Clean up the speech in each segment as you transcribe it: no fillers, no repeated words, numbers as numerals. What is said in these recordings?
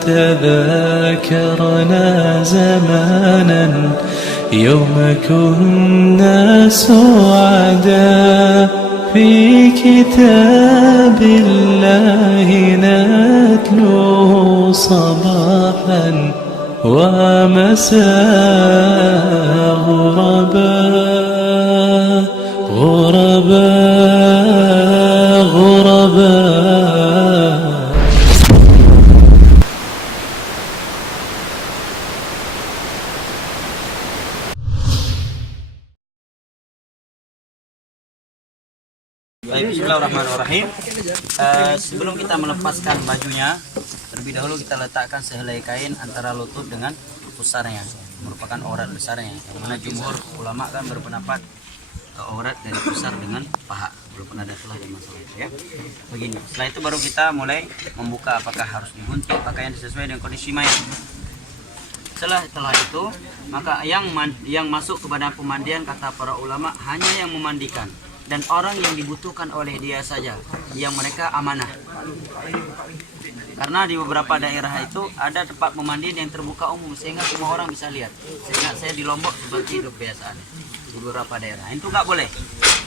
تذاكرنا زمانا يوم كنا سعدا في كتاب الله نتلوه صباحا ومساء غربا غربا غربا. Bismillahirrahmanirrahim. Sebelum kita melepaskan bajunya, terlebih dahulu kita letakkan sehelai kain antara lutut dengan pusarnya, merupakan aurat besarnya. Yang mana jumhur ulama kan berpendapat aurat dari pusar dengan paha, walaupun ada salah di masalah itu ya. Begini. Setelah itu baru kita mulai membuka apakah harus digunting pakaian sesuai dengan kondisi mayat. Setelah itu, maka yang masuk kepada pemandian kata para ulama hanya yang memandikan dan orang yang dibutuhkan oleh dia saja, yang mereka amanah. Karena di beberapa daerah itu ada tempat pemandian yang terbuka umum sehingga semua orang bisa lihat. Sehingga saya di Lombok seperti itu kebiasaan di beberapa daerah. Itu nggak boleh,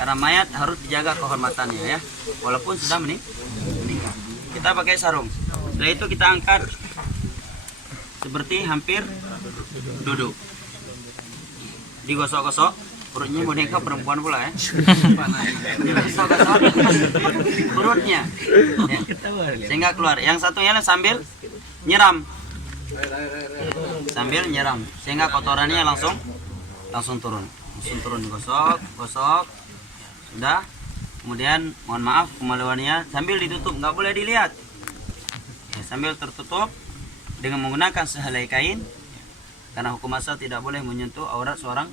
karena mayat harus dijaga kehormatannya ya, walaupun sudah meninggal. Kita pakai sarung. Setelah itu kita angkat seperti hampir duduk, digosok-gosok. Perutnya boneka perempuan pula ya. Digosok-gosok perutnya ya, sehingga keluar. Yang satunya sambil nyiram, sehingga kotorannya langsung turun. Digosok sudah. Kemudian mohon maaf kemaluannya sambil ditutup, nggak boleh dilihat ya, sambil tertutup dengan menggunakan sehelai kain, karena hukum asal tidak boleh menyentuh aurat seorang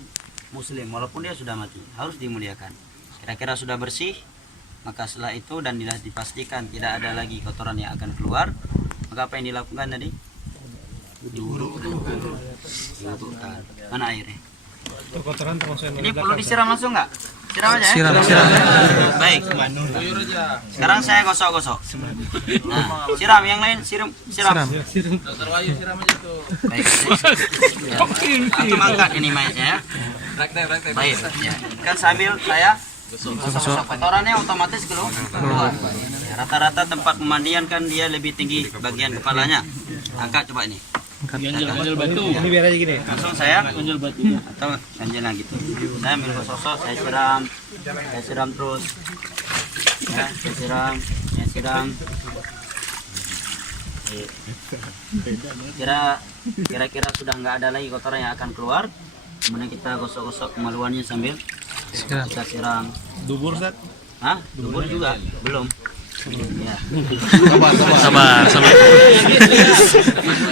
muslim walaupun dia sudah mati, harus dimuliakan. Kira-kira sudah bersih, maka setelah itu dan dipastikan tidak ada lagi kotoran yang akan keluar, maka apa yang dilakukan tadi? Diwudukan. Mana airnya? Ini perlu disiram langsung nggak? Siram aja ya? Siram. Baik. Sekarang saya gosok-gosok. Nah, siram, yang lain siram. Dokter Wahyu siram aja tuh. Baik. Aku angkat ini mayatnya ya. Praktek. Baik. Ya. Kan sambil saya gosok kotorannya otomatis keluar. Ya, rata-rata tempat pemandian kan dia lebih tinggi bagian kepalanya. Angkat coba ini. Ganjel batu. Ini biar aja gini. Langsung saya ganjel batu atau ganjelnya gitu. Saya ambil gosok, saya siram terus. Ya, saya siram. Kira-kira sudah nggak ada lagi kotoran yang akan keluar. Kemudian kita gosok-gosok kemaluannya sambil kita siram. Dubur, Ustaz? Hah? Dubur juga? Belum. Ya. Sabar.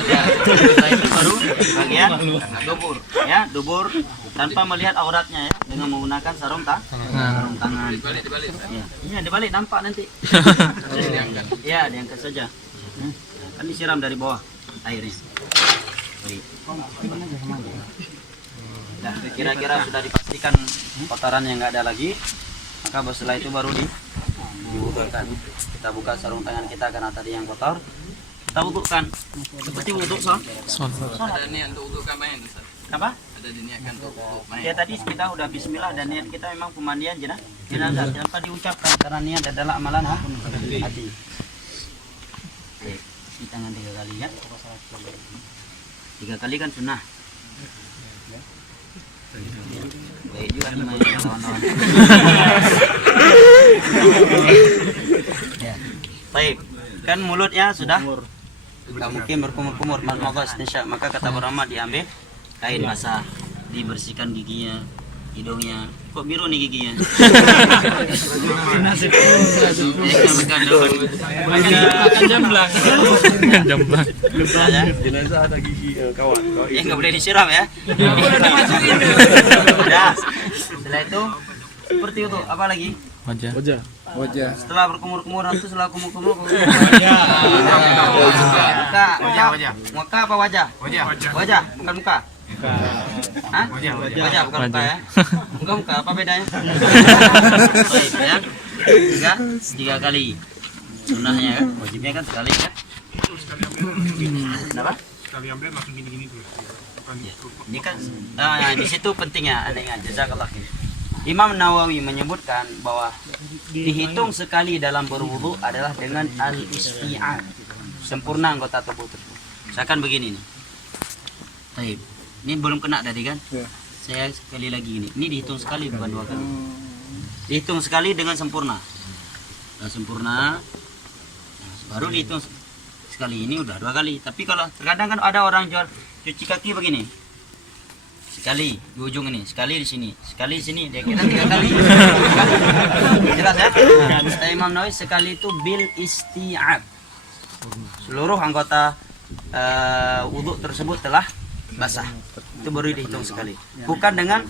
Ya, setelah itu baru bagian dubur. Ya, dubur tanpa melihat auratnya ya, dengan menggunakan sarung tangan. Dibalik. Ya. Ini dibalik nampak nanti. Ya, diangkat saja. Kan disiram dari bawah airnya. Baik. Nah, kira-kira sudah dipastikan kotoran yang nggak ada lagi, maka setelah itu baru diwudukan. Kita buka sarung tangan kita karena tadi yang kotor. Kita wudukan. Seperti wuduk Ada niat untuk wudukan main, Ustaz? Apa? Ada diniatkan untuk wudu main. Ya tadi kita udah bismillah dan niat kita memang pemandian jenazah tanpa diucapkan karena niat adalah amalan hati. Oke, di tangan 3 kali ya. 3 kali kan sunnah. Baik juga nih main kawan-kawan. Ya. Baik, kan mulutnya sudah nggak mungkin berkumur-kumur, maka kata ulama diambil kain basah, dibersihkan giginya, hidungnya. Kok biru nih giginya? Jamblang. Jenazah ada gigi kawan. Ya nggak boleh disiram ya. Udah. Setelah itu seperti itu. Apa lagi? Wajah. Setelah berkumur-kumur nanti setelah kumur-kumur. Muka apa wajah? Wajah, bukan muka. Hah? Wajah bukan muka ya. Muka apa bedanya? Baik ya. 3 kali. Sunnahnya kan, wajibnya kan sekali ya. Kenapa? Sekali ambil langsung gini-gini tuh. Bukan Ya. Ini kan di situ pentingnya aneh jazakallah khair. Imam Nawawi menyebutkan bahwa dihitung sekali dalam berwudu adalah dengan al-isti'ab, sempurna anggota tubuh tersebut. Misalkan begini nih. Baik. Ini belum kena tadi kan? Saya sekali lagi ini. Ini dihitung sekali bukan 2 kali. Dihitung sekali dengan sempurna. Nah, sempurna. Nah, baru dihitung sekali, ini udah 2 kali. Tapi kalau terkadang kan ada orang jual cuci kaki begini. Sekali di ujung ini, sekali di sini, sekali di sini, dia kira 3 kali. Jelas ya? Nah, kata Imam Nawawi sekali itu bil isti'ab. Seluruh anggota wudhu tersebut telah basah. Itu baru dihitung sekali. Bukan dengan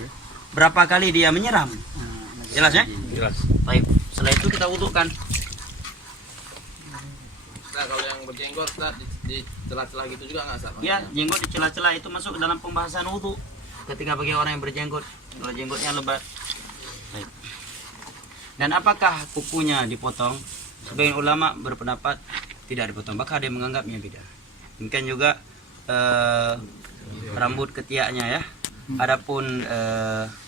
berapa kali dia menyiram. Jelas ya? Jelas. Baik. Setelah itu kita wudhukan. Nah, kalau yang berjenggot Ustaz, di celah-celah gitu juga nggak Ustaz? Ya, jenggot di celah-celah itu masuk dalam pembahasan wudhu. Ketika bagi orang yang berjenggot, kalau jenggotnya lebat. Baik. Dan apakah kukunya dipotong? Sebagian ulama berpendapat tidak dipotong, bahkan ada yang menganggapnya beda. Mungkin juga rambut ketiaknya ya. Adapun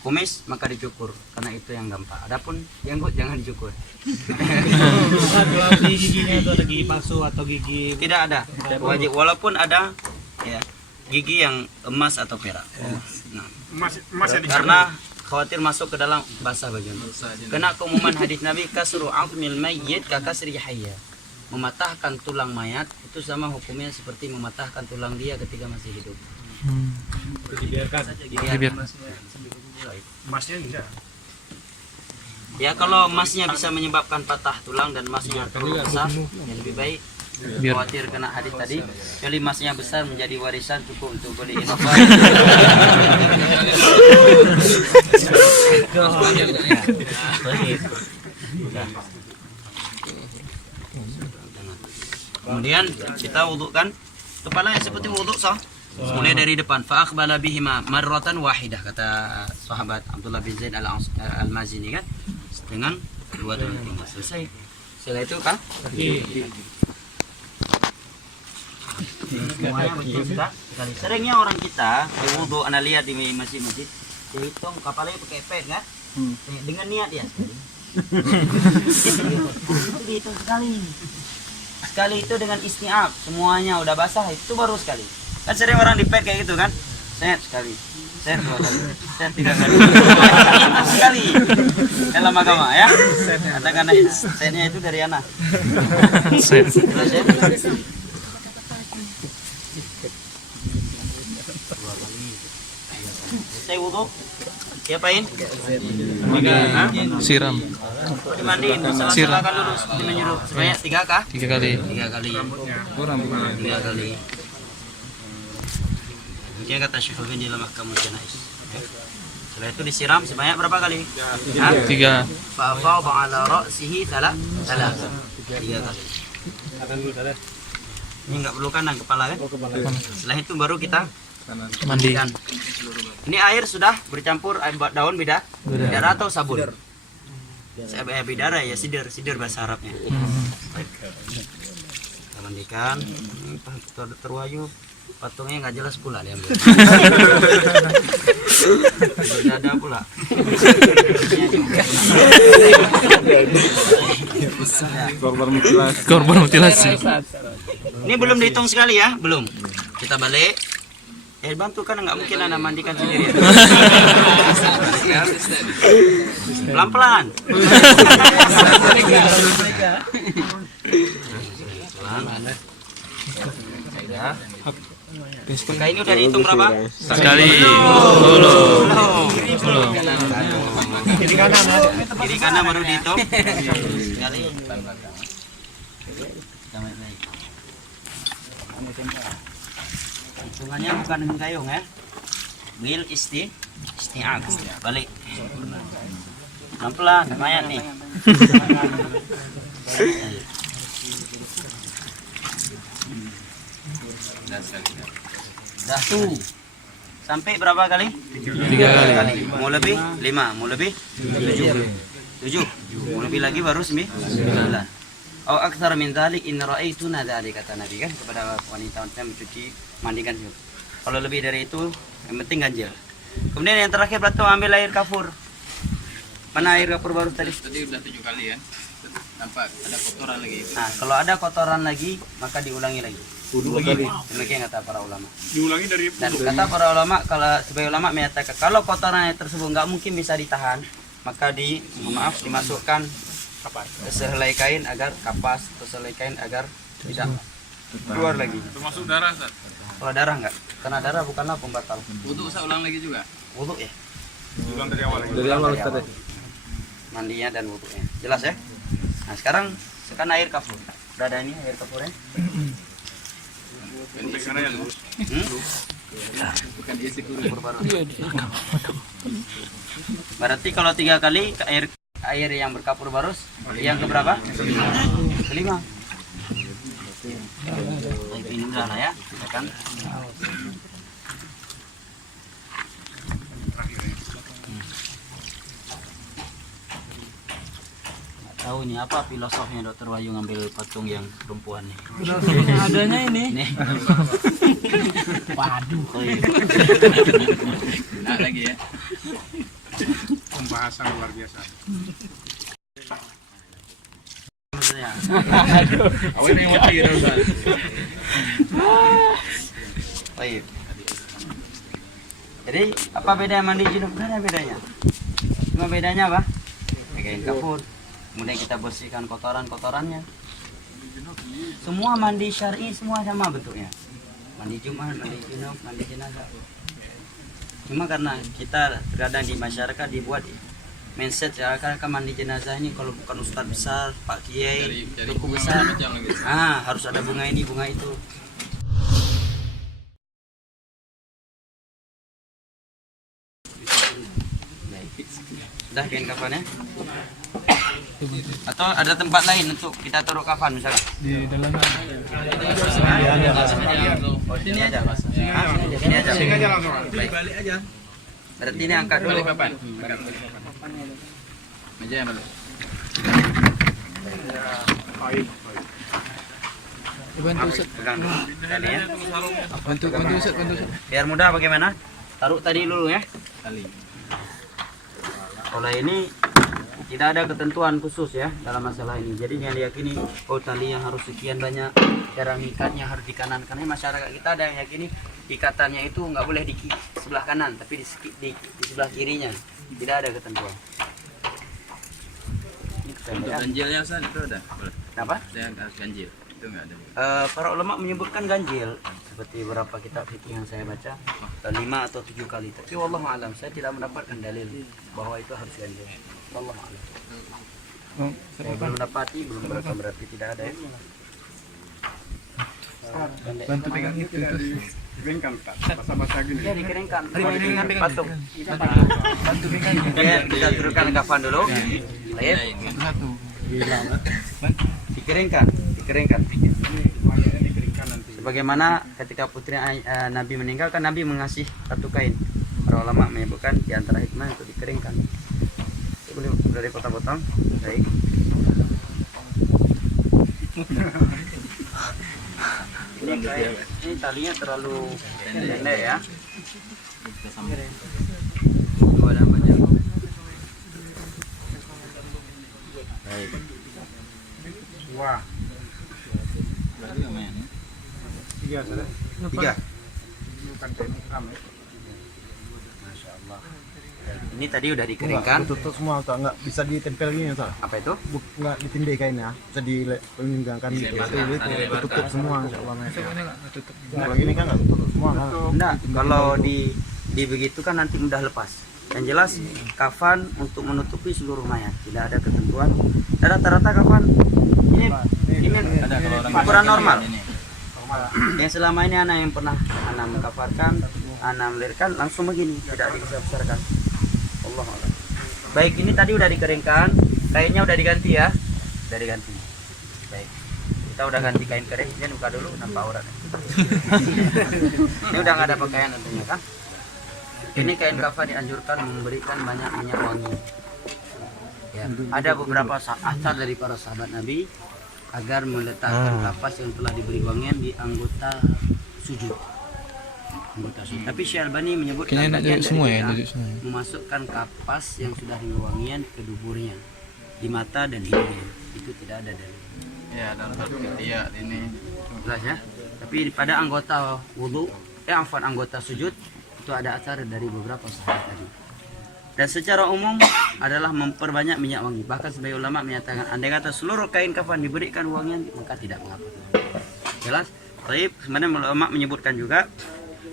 kumis maka dicukur karena itu yang gampang. Adapun jenggot jangan dicukur. Kalau di giginya itu ada gigi palsu atau gigi Tidak ada. Wajib walaupun ada ya gigi yang emas atau perak. Nah, emas yang karena khawatir masuk ke dalam basah bagian. Kena keumuman hadis Nabi kasru azmil mayyit ka kasri hayya. Mematahkan tulang mayat itu sama hukumnya seperti mematahkan tulang dia ketika masih hidup. dibiarkan. Dibiarkan. Emasnya enggak. Ya kalau emasnya bisa menyebabkan patah tulang dan emasnya terlalu besar, ya lebih baik. Khawatir kena hadis tadi, kecuali emasnya besar menjadi warisan cukup untuk beli inovasi. Kemudian kita wudhukan kepala yang seperti wudhu sah. Mulai dari depan. Fa akhbala bihima marratan wahidah, kata sahabat Abdullah bin Zaid al-Mazini kan, dengan 2 tinggal selesai. Setelah itu kan semuanya kita sekali. Seringnya orang kita wudhu, anda lihat di masjid-masjid, dia hitung kepalanya pakai pet kan, dengan niat ya sekali. Itu dihitung sekali itu dengan isti'ab, semuanya udah basah itu baru sekali. Kan sering orang di pet kayak gitu kan, set sekali, set 2 kali, set 3 kali, sekali dalam agama ya. Katakan setnya itu dari anak. Set. Saya wudhu, diapain? siram Dimandiin, salah-salahkan dulu, menyuruh sebanyak 3 kah? 3 kali. 3 kali. 3 kali. Mungkin kata Syekh Al-Albani dalam Ahkamul Janaiz. Setelah itu disiram sebanyak berapa kali? 3. Fa'afadha 'ala ra'sihi 3 kali. Ini enggak perlu kanan kepala kan? Setelah itu baru kita Mandi. mandikan. Ini air sudah bercampur air daun bidara atau sabun? Bidara ya, sidir bahasa Arabnya. Baik. Kita mandikan. Terwayu. Patungnya nggak jelas pula dia ambil. Berdada pula. Korban mutilasi. Ini belum dihitung sekali ya, belum. Kita balik. Bantu kan nggak mungkin anda mandikan sendiri. Pelan-pelan. Maka ini udah dihitung berapa? Sekali. Belum. Kiri kanan baru dihitung. Sekali. Hitungannya bukan dengan gayung ya. Bil isti'ab. Balik. Pelan-pelan, lumayan nih. Dah tuh. Sampai berapa kali? 3 kali. Mau lebih? 5. Mau lebih? 7. Mau lebih lagi baru 9. Au aktsara min dzalik in ra'aituna dzalik, kata Nabi kan kepada wanita-wanita mencuci mandikan junub. Kalau lebih dari itu yang penting ganjil. Kemudian yang terakhir beliau ambil air kafur. Mana air kafur baru tadi? Tadi udah 7 kali ya. Nampak ada kotoran lagi. Nah, kalau ada kotoran lagi maka diulangi lagi. Dua kali. Demikian kata para ulama. Diulangi dari Dan kata para ulama, kalau sebagai ulama menyatakan kalau kotoran tersebut nggak mungkin bisa ditahan, maka dimasukkan sehelai kain agar kapas atau sehelai kain agar tidak keluar lagi. Termasuk darah, Ustaz. Kalau darah nggak, karena darah bukanlah pembatal Wudu saya ulang lagi juga. wudhu ya. diulang dari awal lagi. Dari awal Dari Ustaz. mandinya dan wudhunya, jelas ya. Nah sekarang air kafur. Udah ada ini air kafurnya. Sampai sana ya lurus. Bukan isi guru. Berarti kalau 3 kali air yang berkapur barus, yang keberapa? Kelima. Baik, ini udah lah ya, kita kan. Nggak tahu ini apa filosofnya Dokter Wahyu ngambil patung yang perempuan nih. Adanya ini. Nih. Waduh. Nah lagi ya. Pembahasan luar biasa. Maksudnya. Awalnya yang mau tidur, Ustaz. Baik. Jadi apa beda mandi junub? Nggak ada bedanya. Cuma bedanya apa? Kain kafur. Kemudian kita bersihkan kotoran-kotorannya. Semua mandi syar'i semua sama bentuknya. Mandi Jumat, mandi junub, mandi jenazah. Cuma karena kita terkadang di masyarakat dibuat mindset ya kan mandi jenazah ini kalau bukan ustadz besar, Pak Kiai, Cari tuku bunga besar, macam lagi. harus ada bunga ini, bunga itu. Sudah kain kafannya? Atau ada tempat lain untuk kita taruh kafan misalkan? Di dalam Oh, sini aja. Sini aja. Sini aja langsung. Baik. Berarti ini angkat dulu. Balik papan. Meja yang balik. Baik. bantu Ustaz. Pegang dulu. Tadi ya. Bantu Ustaz. Biar mudah bagaimana? Taruh tadi dulu ya. Kali. Kalau ini tidak ada ketentuan khusus ya dalam masalah ini. Jadi jangan diyakini oh tali yang harus sekian banyak, cara ngikatnya harus di kanan. Karena masyarakat kita ada yang yakini ikatannya itu nggak boleh di sebelah kanan, tapi di sebelah kirinya. Tidak ada ketentuan. Ini Untuk ketentuan. ganjilnya, Ustaz, itu ada. Kenapa? Saya harus ganjil. Itu enggak ada. Para ulama menyebutkan ganjil seperti beberapa kitab fikih yang saya baca 5 atau 7 kali. Tapi wallahu alam saya tidak mendapatkan dalil bahwa itu harus ganjil. Wallahu alam. Saya belum dapati, belum berarti tidak ada ya. Bantu pegang itu. Dikeringkan, Pak. Basah-basah gini. Ya dikeringkan. Patung. Bantu pegang. Ya, kita turunkan kafan dulu. Baik. Satu. Dikeringkan. Mayatnya dikeringkan nanti. Sebagaimana ketika putri Nabi meninggal kan Nabi mengasih satu kain. Para ulama menyebutkan di antara hikmah untuk dikeringkan. Boleh dari potong-potong. Baik. Ini talinya terlalu pendek ya. Kita sambung. Oh, ada banyak. Baik. Wah, Berarti lumayan. 3 saudara. 3. Bukan kain hitam ya. Masya Allah. Ini tadi udah dikeringkan. Tutup semua tak nggak bisa ditempel gini tak Apa itu? nggak ditindih kainnya bisa dilenggangkan gitu tutup semua insyaallah kalau gini kan nggak tutup semua kan Enggak, kalau di begitu kan nanti mudah lepas. Yang jelas kafan untuk menutupi seluruh mayat, tidak ada ketentuan. Dan rata-rata kafan ini Ada kalau orang ukuran normal. ini. Yang selama ini anak yang pernah anak mengkafarkan, anak melahirkan langsung begini, tidak dibesar-besarkan. Allah Allah. Baik, ini tadi udah dikeringkan, kainnya udah diganti ya, udah diganti. Baik, kita udah ganti kain kering, ini buka dulu nampak aurat. Ini udah nggak ada pakaian tentunya kan? Ini kain kafan dianjurkan memberikan banyak minyak wangi. Ya, ada beberapa asar dari para sahabat Nabi agar meletakkan kapas yang telah diberi wangian di anggota sujud. Tapi Syekh Albani menyebutkan bagian dari bid'ah memasukkan kapas yang sudah diberi wangian ke duburnya, di mata dan hidungnya. Itu tidak ada dalil. Ya, dalam satu ketiak ini. Jelas ya. Tapi pada anggota wudu, anggota sujud itu ada acara dari beberapa sahabat tadi. Dan secara umum adalah memperbanyak minyak wangi. Bahkan sebagian ulama menyatakan andai kata seluruh kain kafan diberikan wangian maka tidak mengapa. Jelas? Baik, sebenarnya ulama menyebutkan juga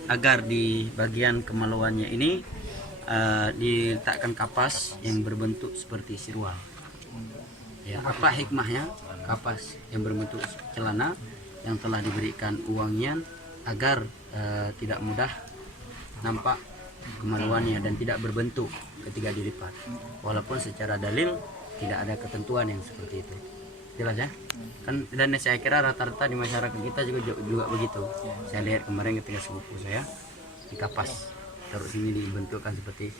agar di bagian kemaluannya ini diletakkan kapas yang berbentuk seperti sirwal. Ya, apa hikmahnya? Kapas yang berbentuk celana yang telah diberikan wangian agar tidak mudah nampak kemaluannya dan tidak berbentuk ketika dilipat. Walaupun secara dalil tidak ada ketentuan yang seperti itu. Jelas ya? Kan dan saya kira rata-rata di masyarakat kita juga begitu. Saya lihat kemarin ketika sepupu saya di kapas, terus ini dibentukkan seperti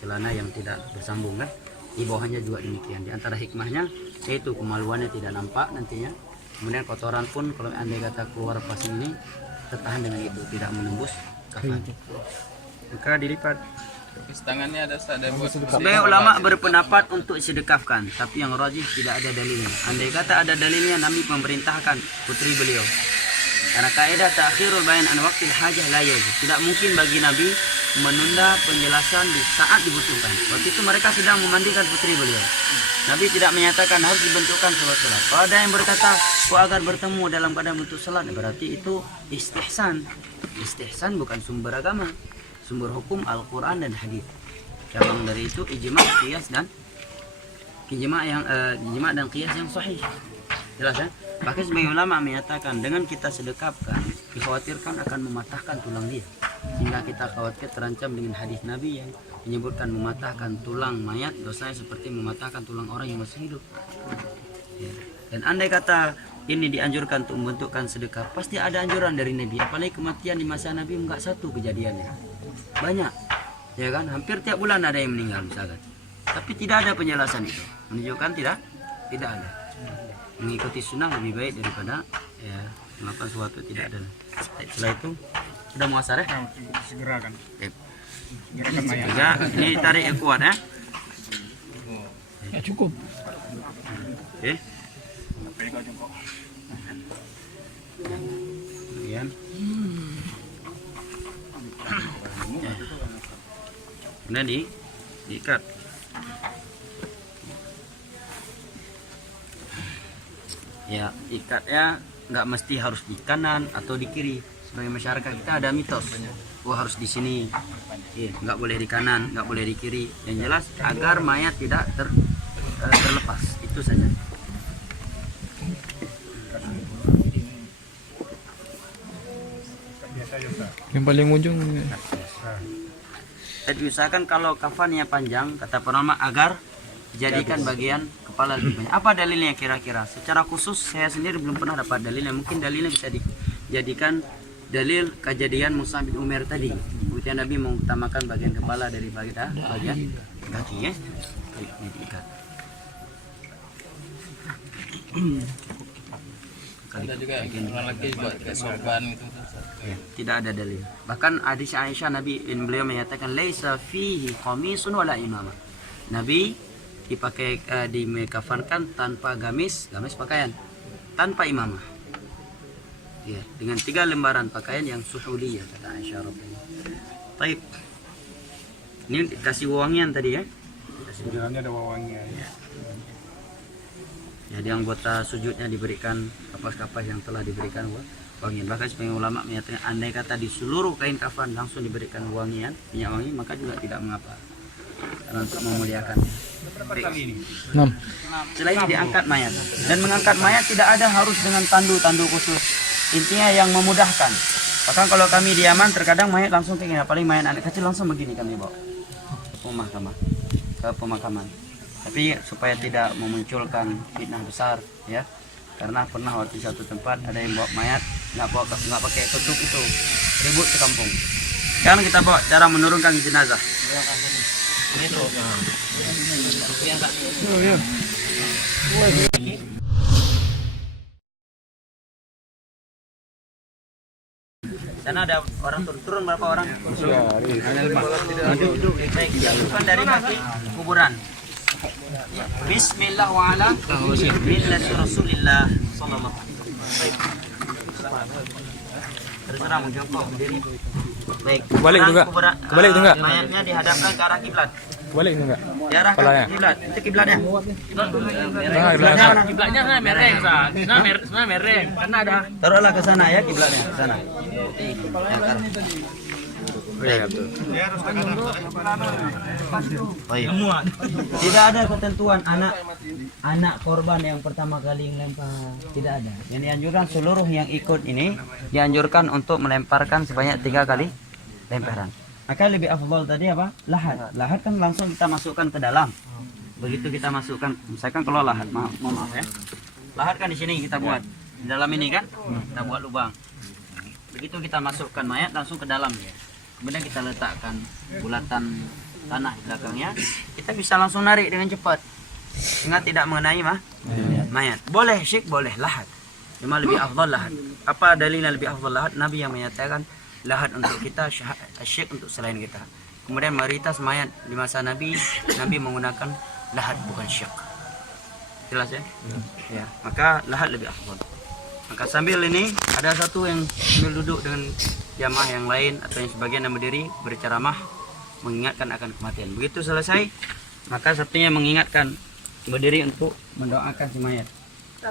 celana yang tidak bersambung kan. Di bawahnya juga demikian. Di antara hikmahnya yaitu kemaluannya tidak nampak nantinya. Kemudian kotoran pun kalau andai kata keluar pas ini tertahan dengan itu, tidak menembus kafan. Maka dilipat. Tangannya ada buat. Sebagai ulama berpendapat untuk sedekapkan, tapi yang rajih tidak ada dalilnya. Andai kata ada dalilnya, Nabi memerintahkan putri beliau. Karena kaidah ta'khirul bayan an waqtil hajah la yajuz. Tidak mungkin bagi Nabi menunda penjelasan di saat dibutuhkan. Waktu itu mereka sedang memandikan putri beliau. Nabi tidak menyatakan harus dibentukkan salat. Kalau ada yang berkata, agar bertemu dalam keadaan bentuk salat, berarti itu istihsan. Istihsan bukan sumber agama. Sumber hukum Al-Quran dan hadis. Cabang dari itu ijma, qiyas dan ijma dan qiyas yang sahih. Jelas ya? Bahkan sebagian ulama menyatakan dengan kita sedekapkan dikhawatirkan akan mematahkan tulang dia. Sehingga kita khawatir terancam dengan hadis Nabi yang menyebutkan mematahkan tulang mayat dosanya seperti mematahkan tulang orang yang masih hidup. Ya. Dan andai kata ini dianjurkan untuk membentukkan sedekah, pasti ada anjuran dari Nabi. Apalagi kematian di masa Nabi enggak satu kejadiannya, banyak, ya kan? Hampir tiap bulan ada yang meninggal misalkan. Tapi tidak ada penjelasan itu, menunjukkan tidak ada. Mengikuti sunnah lebih baik daripada ya melakukan sesuatu tidak ada. Setelah itu sudah muasar ya? Segera kan. Segerakan mayat. Ini tarik yang kuat ya. Ya cukup. Oke. Kemudian kemudian diikat. Ya, ikatnya nggak mesti harus di kanan atau di kiri. Sebagai masyarakat kita ada mitos, harus di sini, nggak boleh di kanan, nggak boleh di kiri. Yang jelas agar mayat tidak terlepas, itu saja. Yang paling ujung. Jadi usahakan kalau kafannya panjang, kata penama agar jadikan bagian kepala lebih banyak. Apa dalilnya kira-kira? Secara khusus saya sendiri belum pernah dapat dalilnya. Mungkin dalilnya bisa dijadikan dalil kejadian Musa bin Umair tadi. Kemudian Nabi mengutamakan bagian kepala dari bagian kaki ya. Diikat. Ada juga orang lagi buat kayak sorban gitu. Ya, tidak ada dalil. Bahkan hadis Aisyah Nabi beliau menyatakan laisa fihi qamisun wala imamah. Nabi dipakai dikafankan tanpa gamis pakaian, tanpa imamah. Ya, dengan 3 lembaran pakaian yang suhuliyah kata Aisyah radhiyallahu anha. Baik. Ini dikasih wangian tadi ya. Di dalamnya ada wangian. Ya, di anggota sujudnya diberikan kapas-kapas yang telah diberikan wangian. Bahkan sebagian ulama menyatakan andai kata di seluruh kain kafan langsung diberikan wangian, minyak wangi, maka juga tidak mengapa. Karena untuk memuliakannya. 6. Setelah ini diangkat mayat. Dan mengangkat mayat tidak ada harus dengan tandu khusus. Intinya yang memudahkan. Bahkan kalau kami di Yaman terkadang mayat langsung begini, paling mayat anak kecil langsung begini kami bawa ke pemakaman. Tapi supaya tidak memunculkan fitnah besar ya. Karena pernah waktu satu tempat ada yang bawa mayat nggak pakai tutup itu, ribut sekampung. Sekarang kita bawa cara menurunkan jenazah. Gitu. Oh ya. Sana ada orang turun berapa orang? Duduk baik, jatuhkan dari kaki kuburan. Bismillah wa ala millati Rasulillah sallallahu alaihi wasallam. Terserah mau jongkok berdiri. Baik. Kebalik itu enggak? Kebalik itu enggak? Mayatnya dihadapkan ke arah kiblat. Balik itu enggak? Diarahkan ke kiblat. Itu kiblatnya. Kiblatnya sana mereng, sana mereng. Karena ada Taruhlah ke sana ya kiblatnya, ke sana. Tidak ada ketentuan anak korban yang pertama kali melempar, tidak ada. Yang dianjurkan seluruh yang ikut ini dianjurkan untuk melemparkan sebanyak 3 kali lemparan. Maka lebih afdal tadi apa? Lahat. Lahat kan langsung kita masukkan ke dalam. Begitu kita masukkan, misalkan kalau lahat, maaf ya. Lahat kan di sini kita buat. Di dalam ini kan kita buat lubang. Begitu kita masukkan mayat langsung ke dalam dia. Kemudian kita letakkan bulatan tanah di belakangnya. Kita bisa langsung narik dengan cepat. Sehingga tidak mengenai mayat. Boleh syik, boleh lahat. Cuma lebih afdal lahat. Apa dalilnya lebih afdal lahat? Nabi yang menyatakan lahat untuk kita, syik untuk selain kita. Kemudian mayoritas mayat di masa Nabi menggunakan lahat bukan syik. Jelas ya? Ya. Maka lahat lebih afdal. Maka sambil ini ada satu yang sambil duduk dengan jamaah yang lain atau yang sebagian yang berdiri berceramah mengingatkan akan kematian. Begitu selesai, maka satunya mengingatkan berdiri untuk mendoakan si mayat.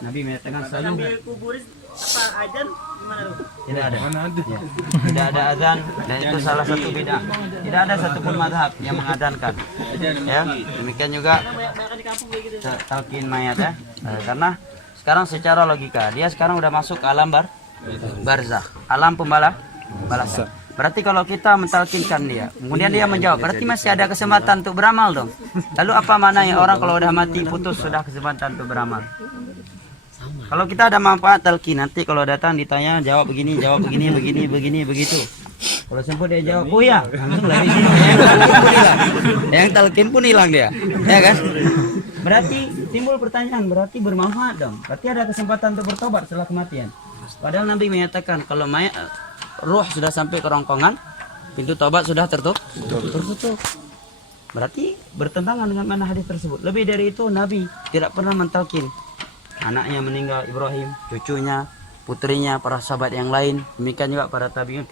Nabi menyatakan selalu tidak ada. Ya. Tidak ada azan dan itu salah satu bid'ah. Tidak ada satupun mazhab yang mengadankan. Ya, demikian juga talqin mayat ya. Karena sekarang secara logika dia sekarang udah masuk ke alam barzakh, alam pembalasan. Berarti kalau kita mentalkinkan dia, kemudian dia menjawab, berarti masih ada kesempatan untuk beramal dong. Lalu apa maknanya orang kalau udah mati putus sudah kesempatan untuk beramal? Kalau kita ada manfaat talqin, nanti kalau datang ditanya jawab begini, begitu. Kalau sempat dia jawab, oh ya, langsung lari sini. Yang talqin pun hilang dia, ya kan? Berarti timbul pertanyaan, berarti bermanfaat dong. Berarti ada kesempatan untuk bertobat setelah kematian. Padahal Nabi menyatakan kalau mayat ruh sudah sampai ke rongkongan, pintu tobat sudah tertutup. Berarti bertentangan dengan mana hadis tersebut. Lebih dari itu Nabi tidak pernah mentalkin. Anaknya meninggal Ibrahim, cucunya, putrinya, para sahabat yang lain, demikian juga para tabi'in.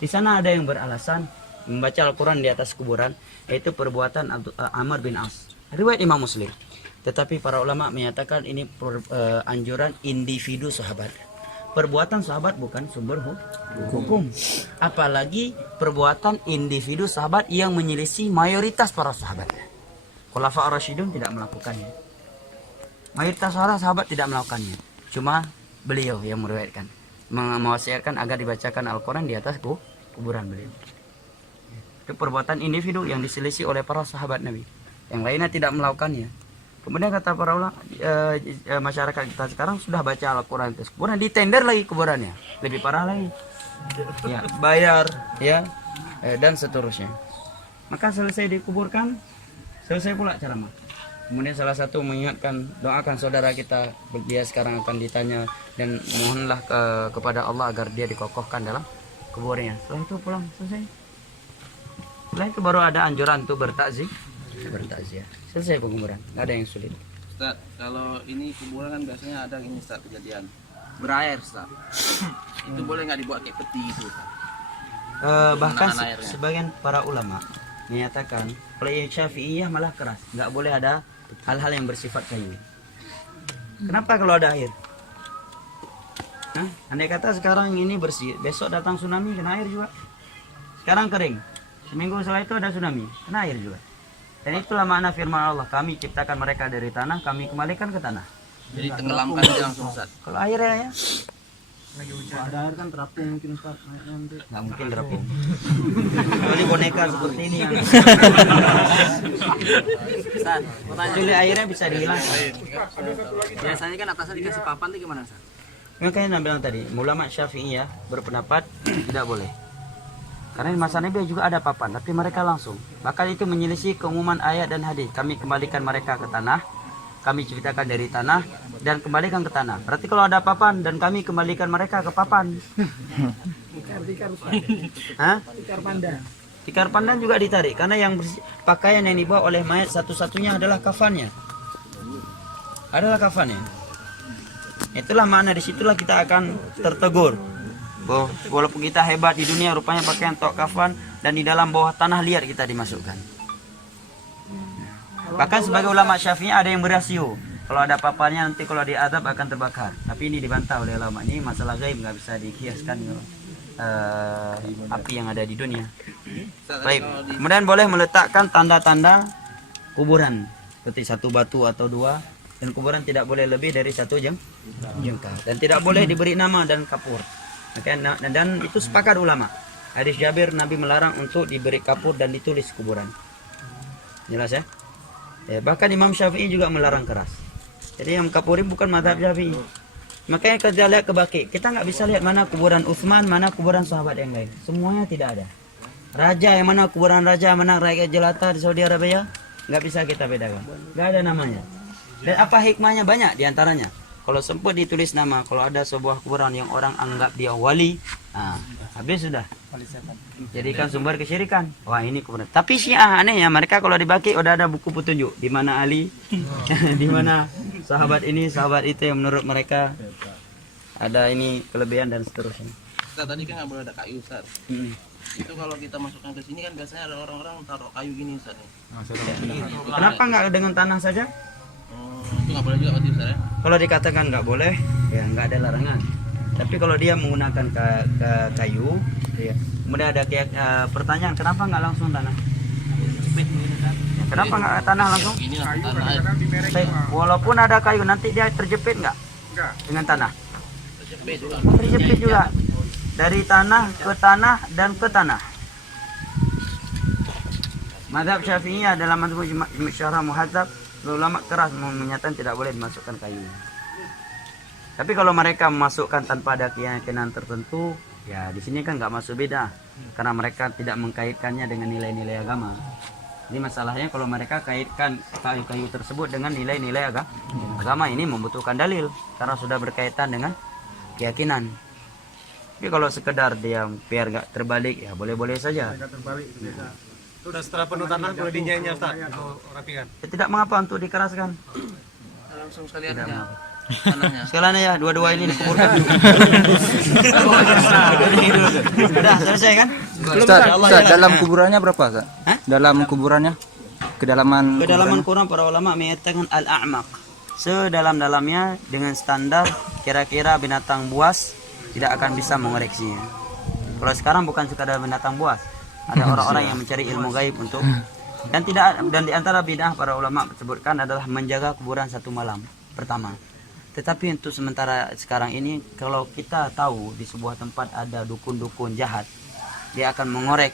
Di sana ada yang beralasan membaca Al-Quran di atas kuburan, yaitu perbuatan Amr bin As. Riwayat Imam Muslim. Tetapi para ulama menyatakan ini anjuran individu sahabat. Perbuatan sahabat bukan sumber hukum. Apalagi perbuatan individu sahabat yang menyelisih mayoritas para sahabat. Khulafaur Rasyidun tidak melakukannya. Mayoritas para sahabat tidak melakukannya. Cuma beliau yang meriwayatkan, mewasiatkan agar dibacakan Al-Quran di atas kuburan beliau. Itu perbuatan individu yang diselisih oleh para sahabat Nabi. Yang lainnya tidak melakukannya. Kemudian kata para ulama, masyarakat kita sekarang sudah baca Al-Quran terus kuburan ditender lagi kuburannya, lebih parah lagi. Ya, bayar, ya, dan seterusnya. Maka selesai dikuburkan, selesai pula ceramah. Kemudian salah satu mengingatkan, doakan saudara kita, dia sekarang akan ditanya dan mohonlah kepada Allah agar dia dikokohkan dalam kuburnya. Setelah itu pulang, selesai. Setelah itu baru ada anjuran untuk bertakziah. Selesai penguburan, nggak ada yang sulit. Ustaz, kalau ini kuburan kan biasanya ada ini Ustaz kejadian berair Ustaz. Itu boleh nggak dibuat kayak peti itu? Bahkan sebagian para ulama menyatakan kalau yang Syafi'iyah malah keras, nggak boleh ada hal-hal yang bersifat kayu. Kenapa kalau ada air? Andai kata sekarang ini bersih, besok datang tsunami kena air juga. Sekarang kering, seminggu setelah itu ada tsunami, kena air juga. Dan itulah makna firman Allah, kami ciptakan mereka dari tanah, kami kembalikan ke tanah. Jadi tenggelamkan aja langsung Ustaz. Kalau airnya ya, Ada air kan terapung mungkin Ustaz. Nanti. nggak mungkin terapung. Kecuali boneka seperti ini yang kecuali airnya bisa dihilangkan. biasanya kan atasnya dikasih papan tuh gimana, Ustaz? Makanya Nabi bilang tadi, ulama Syafi'iyah berpendapat tidak boleh. Karena di masa Nabi juga ada papan, tapi mereka langsung. Maka itu menyelisih keumuman ayat dan hadis. Kami kembalikan mereka ke tanah, kami ciptakan dari tanah dan kembalikan ke tanah. Berarti kalau ada papan dan kami kembalikan mereka ke papan. Hah? Tikar pandan juga ditarik karena yang pakaian yang dibawa oleh mayat satu-satunya adalah kafannya. Adalah kafannya. Itulah makna, disitulah kita akan tertegur. Bahwa walaupun kita hebat di dunia, rupanya pakaian tok kafan dan di dalam bawah tanah liat kita dimasukkan. Bahkan sebagai ulama Syafi'i ada yang berasio. Kalau ada papanya nanti kalau diadab akan terbakar. Tapi ini dibantah oleh ulama, ini masalah gaib, nggak bisa dikiaskan api yang ada di dunia. Baik. Kemudian boleh meletakkan tanda-tanda kuburan seperti satu batu atau dua, dan kuburan tidak boleh lebih dari satu jengkal dan tidak boleh diberi nama dan kapur. Dan itu sepakat ulama. Hadis Jabir, Nabi melarang untuk diberi kapur dan ditulis kuburan. Jelas ya? Bahkan Imam Syafi'i juga melarang keras. Jadi yang kapuri bukan mazhab Syafi'i. Makanya kita lihat ke Baqi, kita nggak bisa lihat mana kuburan Utsman, mana kuburan sahabat yang lain. Semuanya tidak ada. Raja yang mana kuburan raja, mana rakyat jelata di Saudi Arabia, nggak bisa kita bedakan. Nggak ada namanya. Dan apa hikmahnya? Banyak diantaranya. Kalau sempat ditulis nama, kalau ada sebuah kuburan yang orang anggap dia wali, habis sudah. Jadikan sumber kesyirikan. Wah, ini kuburan. Tapi Syiah anehnya, mereka kalau di Baqi udah ada buku petunjuk di mana Ali, di mana sahabat ini, sahabat itu yang menurut mereka ada ini kelebihan dan seterusnya. Ustaz, tadi kan nggak boleh ada kayu, Ustaz. Itu kalau kita masukkan ke sini kan biasanya ada orang-orang taruh kayu gini, Ustaz. Kenapa nggak dengan tanah saja? Itu nggak boleh juga berarti, Ustaz ya? Kalau dikatakan nggak boleh, ya nggak ada larangan. Tapi kalau dia menggunakan kayu, ya. Kemudian ada pertanyaan, kenapa nggak langsung tanah? Kenapa nggak tanah langsung? Ini langsung tanah. Walaupun ada kayu, nanti dia terjepit nggak dengan tanah? Terjepit juga. Dari tanah ke tanah dan ke tanah. Mazhab Syafi'i adalah mazhab Syarah Muhadzab. Ulama keras menyatakan tidak boleh dimasukkan kayu. Tapi kalau mereka memasukkan tanpa ada keyakinan tertentu, ya di sini kan nggak masuk beda, karena mereka tidak mengkaitkannya dengan nilai-nilai agama. Ini masalahnya kalau mereka kaitkan kayu-kayu tersebut dengan nilai-nilai agama, ini membutuhkan dalil karena sudah berkaitan dengan keyakinan. Tapi kalau sekedar dia biar nggak terbalik, ya boleh-boleh saja. Itu udah setelah penuh tanah boleh dinyainya Ustaz atau rapikan. Ya, tidak mengapa untuk dikeraskan. Langsung sekalian aja tanahnya. Sekalian ya, dua-dua ini dikuburkan. Sudah selesai kan? Ustaz, dalam kuburannya berapa, Ustaz? Dalam kuburannya? Kedalaman Quran para ulama menyatakan al-a'maq. Sedalam-dalamnya dengan standar kira-kira binatang buas tidak akan bisa mengoreksinya. Kalau sekarang bukan sekadar binatang buas. Ada orang-orang yang mencari ilmu gaib untuk dan di antara bid'ah para ulama sebutkan adalah menjaga kuburan satu malam pertama. Tetapi untuk sementara sekarang ini, kalau kita tahu di sebuah tempat ada dukun-dukun jahat, dia akan mengorek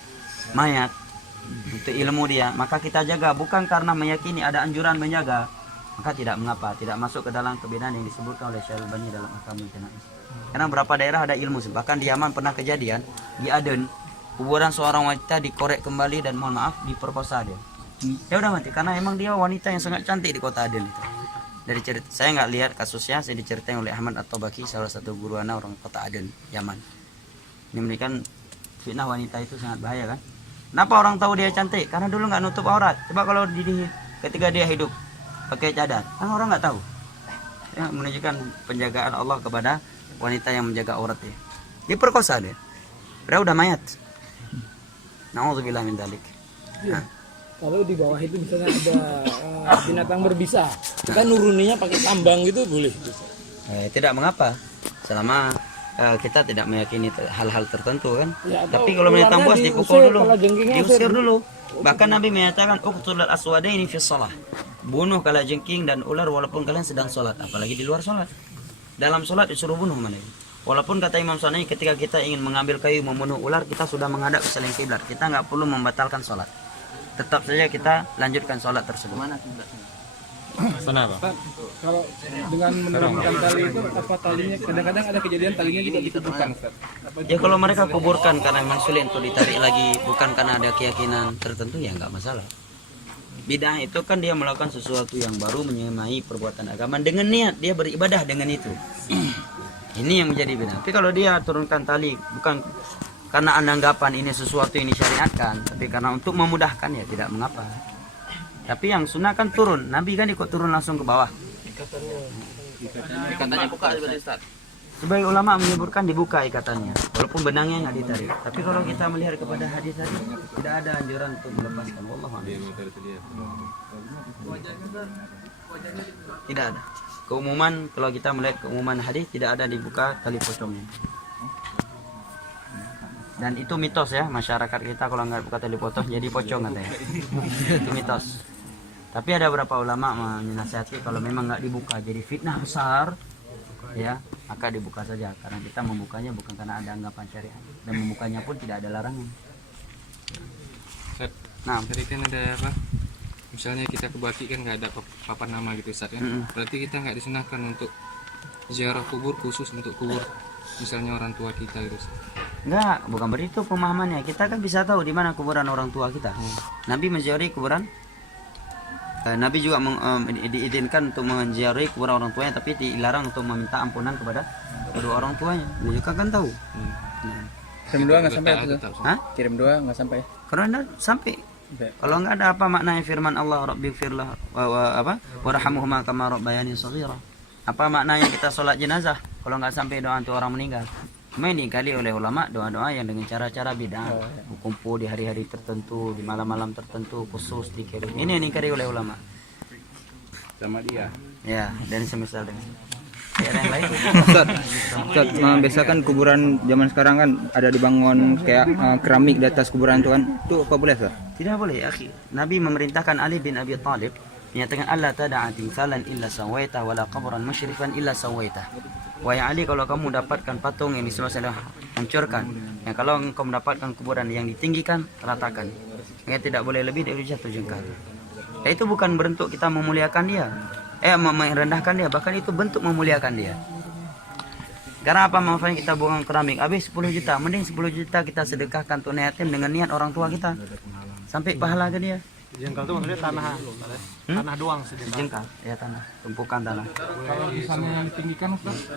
mayat untuk ilmu dia, maka kita jaga bukan karena meyakini ada anjuran menjaga, maka tidak mengapa, tidak masuk ke dalam kebid'ahan yang disebutkan oleh Syekh Al-Albani dalam Ahkamul Janaiz. Karena beberapa daerah ada ilmu, bahkan di Yaman pernah kejadian di Aden, kuburan seorang wanita dikorek kembali dan mohon maaf diperkosa dia. Ya udah mati karena emang dia wanita yang sangat cantik di kota Aden itu. Dari cerita saya nggak lihat kasusnya, saya diceritain oleh Ahmad At-Tabaki, salah satu guru anak orang kota Aden, Yaman. Ini memberikan fitnah wanita itu sangat bahaya kan? Kenapa orang tahu dia cantik? Karena dulu nggak nutup aurat. Coba kalau ketika dia hidup pakai cadar, kan orang nggak tahu. Ya, menunjukkan penjagaan Allah kepada wanita yang menjaga aurat dia. Diperkosa dia. Padahal udah mayat. Nauzubillah min dzalik. Nah. Kalau di bawah itu misalnya ada binatang berbisa, kita nuruninya pakai tambang gitu boleh? Tidak mengapa, selama kita tidak meyakini hal-hal tertentu kan. Ya, tapi kalau binatang buas dipukul dulu, diusir dulu. Bahkan Nabi menyatakan uqtulul aswadaini fi shalah. Bunuh kalajengking dan ular walaupun kalian sedang sholat, apalagi di luar sholat. Dalam sholat disuruh bunuh mana? Walaupun kata Imam Syafi'i ketika kita ingin mengambil kayu membunuh ular, kita sudah menghadap ke saling kiblat. Kita nggak perlu membatalkan sholat. Tetap saja kita lanjutkan sholat tersebut. Mana kiblatnya? Sana apa? Kalau dengan menurunkan tali itu apa talinya? Kadang-kadang ada kejadian talinya juga dikuburkan, Ustaz. Ya kalau mereka kuburkan karena memang sulit untuk ditarik lagi, bukan karena ada keyakinan tertentu, ya nggak masalah. Bid'ah itu kan dia melakukan sesuatu yang baru, menyamai perbuatan agama dengan niat dia beribadah dengan itu. Ini yang menjadi beda. Tapi kalau dia turunkan tali bukan karena anggapan ini sesuatu yang disyariatkan, tapi karena untuk memudahkan ya tidak mengapa. Tapi yang sunnah kan turun. Nabi kan ikut turun langsung ke bawah. Katanya buka seperti Ustaz. Sebagai ulama menyebutkan dibuka ikatannya, walaupun benangnya nggak ditarik. Tapi kalau kita melihat kepada hadis tadi, tidak ada anjuran untuk melepaskan. Wallahu a'lam. Tidak ada. Keumuman, kalau kita melihat keumuman hadis, tidak ada dibuka tali pocongnya. Dan itu mitos ya, masyarakat kita kalau nggak buka tali pocong jadi pocong katanya. Itu mitos. Tapi ada beberapa ulama menasihati kalau memang nggak dibuka jadi fitnah besar, ya maka dibuka saja. Karena kita membukanya bukan karena ada anggapan syariat, dan membukanya pun tidak ada larangan. Nah, Tadi kan ada apa? Misalnya kita ke Baki kan nggak ada papan nama gitu Ustaz kan. Berarti kita nggak disunahkan untuk ziarah kubur khusus untuk kubur misalnya orang tua kita gitu Ustaz. enggak, bukan begitu pemahamannya. Kita kan bisa tahu di mana kuburan orang tua kita. Nabi menziarahi kuburan. Nabi juga diizinkan untuk menziarahi kuburan orang tuanya, tapi dilarang untuk meminta ampunan kepada kedua orang tuanya. Dia juga kan tahu. Kirim doa nggak sampai itu. Hah? Kirim doa nggak sampai. Karena enggak sampai. Kalau enggak ada apa maknanya firman Allah Rabbighfirlah warhamhuma kama rabbayani shaghira. Apa maknanya kita sholat jenazah kalau enggak sampai doa untuk orang meninggal? Cuma ini kali oleh ulama doa-doa yang dengan cara-cara bid'ah, berkumpul di hari-hari tertentu, di malam-malam tertentu khusus dikirim. Ini kali oleh ulama. Sama dia. Ya, dan semisal dengan. Ya, ada yang lain. Ustaz, biasa kan kuburan zaman sekarang kan ada dibangun kayak keramik di atas kuburan itu kan. Itu apa boleh Ustaz? Tidak boleh, akhi. Nabi memerintahkan Ali bin Abi Thalib menyatakan Allah tada'a timsalan illa sawaita wala qabran musyrifan illa sawaita. Wahai Ali, kalau kamu dapatkan patung yang Rasulullah SAW hancurkan. Yang kalau engkau mendapatkan kuburan yang ditinggikan, ratakan. Ya, tidak boleh lebih dari 1 jengkal. Ya, itu bukan bentuk kita memuliakan dia, merendahkan dia, bahkan itu bentuk memuliakan dia. Karena apa manfaatnya kita buang keramik? Habis 10 juta, mending 10 juta kita sedekahkan untuk yatim dengan niat orang tua kita. Sampai pahala ke dia. Jengkal itu maksudnya tanah doang Jengkal, ya tanah, tumpukan tanah. Kalau di sana yang ditinggikan Ustaz,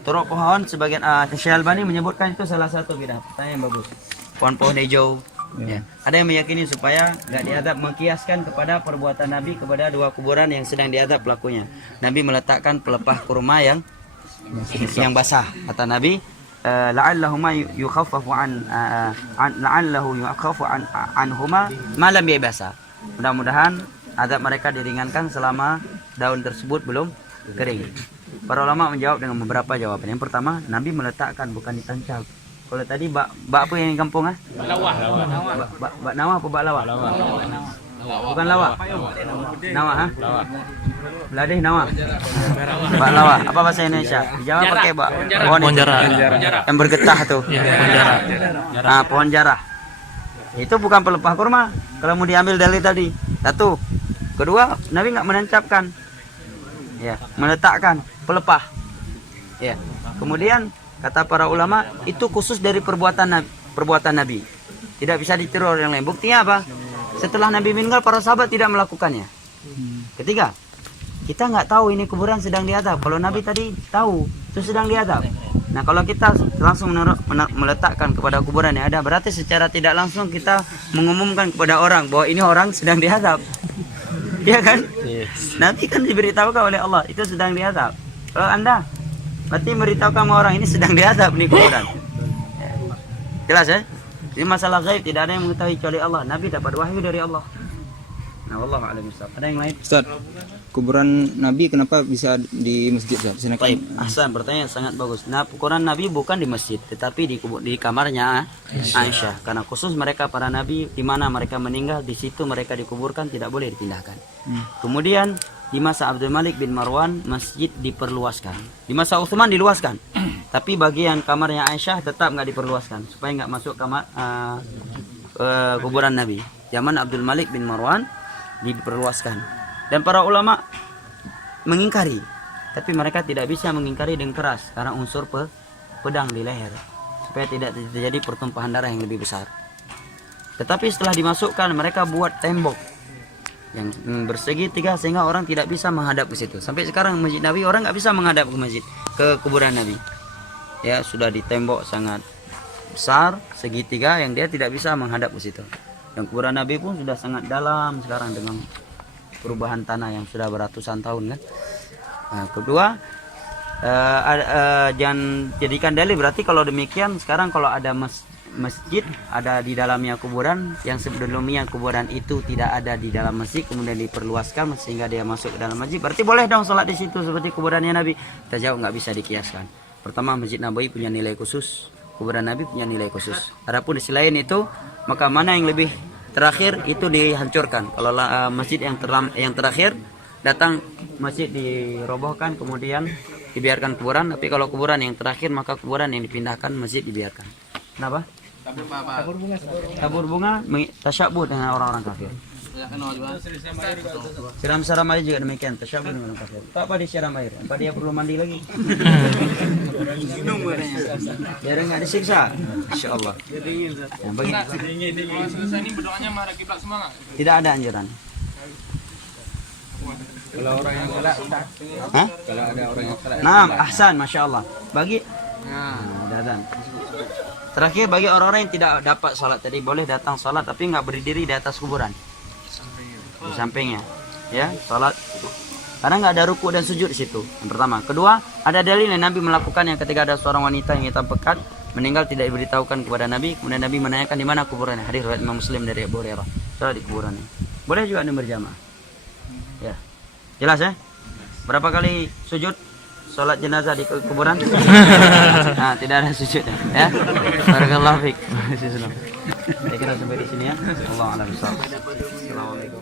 Turuk pohon sebagian Syekh Albani menyebutkan itu salah satu bid'ah. Pertanyaan yang bagus. Pohon-pohon hijau. Ya. Ada yang meyakini supaya nggak diadab, mengkiaskan kepada perbuatan Nabi kepada 2 kuburan yang sedang diadab pelakunya. Nabi meletakkan pelepah kurma yang basah. Kata Nabi, la'allahuma yukhaffafu la'allahu yukhaffafu anhuma ma lam yabasa. Mudah-mudahan azab mereka diringankan selama daun tersebut belum kering. Para ulama menjawab dengan beberapa jawaban. Yang pertama, Nabi meletakkan bukan ditancap. Kalau tadi bak apa yang di kampung Bak nawa apa bak lawa? Bukan lawa. Nawa Beladih nawa. Bak lawa. Apa bahasa Indonesia? Dijawab pakai bak pohon jarah. Yang bergetah tuh. Pohon jarah. Itu bukan pelepah kurma. Kalau mau diambil dari tadi. 1. Kedua, Nabi nggak menancapkan. Ya, meletakkan pelepah. Ya. Kemudian kata para ulama itu khusus dari perbuatan Nabi. Tidak bisa ditiru orang lain. Buktinya apa? Setelah Nabi meninggal para sahabat tidak melakukannya. Ketiga, kita nggak tahu ini kuburan sedang diadab. Kalau Nabi tadi tahu itu sedang diadab. Nah, kalau kita langsung meletakkan kepada kuburan yang ada, berarti secara tidak langsung kita mengumumkan kepada orang bahwa ini orang sedang diadab. Iya kan? Nanti kan diberitahukan oleh Allah itu sedang diadab. Kalau Anda berarti memberitahukan sama orang ini sedang diadab nih kuburan. Jelas ya? Ini masalah gaib, tidak ada yang mengetahui kecuali Allah. Nabi dapat wahyu dari Allah. Nah, wallahu a'lam bishawab. Ada yang lain? Ustaz, kuburan Nabi kenapa bisa di masjid Ustaz? Baik, Ahsan, pertanyaan sangat bagus. Nah, kuburan Nabi bukan di masjid, tetapi di kamarnya Aisyah. Karena khusus mereka para nabi di mana mereka meninggal, di situ mereka dikuburkan, tidak boleh dipindahkan. Kemudian di masa Abdul Malik bin Marwan masjid diperluaskan. Di masa Utsman diluaskan. Tapi bagian kamarnya Aisyah tetap nggak diperluaskan supaya nggak masuk kamar kuburan Nabi. Zaman Abdul Malik bin Marwan diperluaskan. Dan para ulama mengingkari, tapi mereka tidak bisa mengingkari dengan keras karena unsur pedang di leher supaya tidak terjadi pertumpahan darah yang lebih besar. Tetapi setelah dimasukkan mereka buat tembok yang bersegi 3 sehingga orang tidak bisa menghadap ke situ. Sampai sekarang Masjid Nabi orang nggak bisa menghadap ke kuburan Nabi. ya sudah di tembok sangat besar segitiga yang dia tidak bisa menghadap ke situ. Dan kuburan Nabi pun sudah sangat dalam sekarang dengan perubahan tanah yang sudah beratusan tahun kan. Nah, kedua jangan jadikan dalil, berarti kalau demikian sekarang kalau ada masjid ada di dalamnya kuburan, yang sebelumnya kuburan itu tidak ada di dalam masjid kemudian diperluaskan sehingga dia masuk ke dalam masjid, berarti boleh dong sholat di situ seperti kuburannya Nabi? Kita jawab nggak bisa dikiaskan. Pertama, Masjid Nabawi punya nilai khusus, kuburan Nabi punya nilai khusus. Adapun di sisi lain itu, maka mana yang lebih terakhir itu dihancurkan. Kalau masjid yang terakhir datang masjid dirobohkan kemudian dibiarkan kuburan, tapi kalau kuburan yang terakhir maka kuburan yang dipindahkan, masjid dibiarkan. Kenapa? Tabur bunga tasyabuh dengan orang-orang kafir. Siram-siram air juga demikian, tasyabuh dengan orang kafir. Tak apa disiram air, apa dia perlu mandi lagi? Biar nggak disiksa. Insyaallah. Ya, bagi selesai ini berdoanya menghadap kiblat semua nggak? tidak ada anjuran. Kalau orang yang salah, Hah? kalau ada orang yang salah. Nah, ahsan, masya Allah. Bagi dan terakhir bagi orang-orang yang tidak dapat salat tadi, boleh datang salat tapi nggak berdiri di atas kuburan, di sampingnya, ya salat. Karena nggak ada ruku dan sujud di situ. Yang pertama. Kedua, ada dalil yang Nabi melakukan yang ketika ada seorang wanita yang hitam pekat meninggal tidak diberitahukan kepada Nabi, kemudian Nabi menanyakan di mana kuburannya. Hadis riwayat Imam Muslim dari Abu Hurairah. Salat di kuburannya. Boleh juga Anda berjamaah. Ya. Jelas ya? Berapa kali sujud salat jenazah di kuburan? Nah, tidak ada sujudnya, ya. Barakallahu fiik. Saya kira sampai di sini ya. Allahu a'lam bishawab. Assalamualaikum.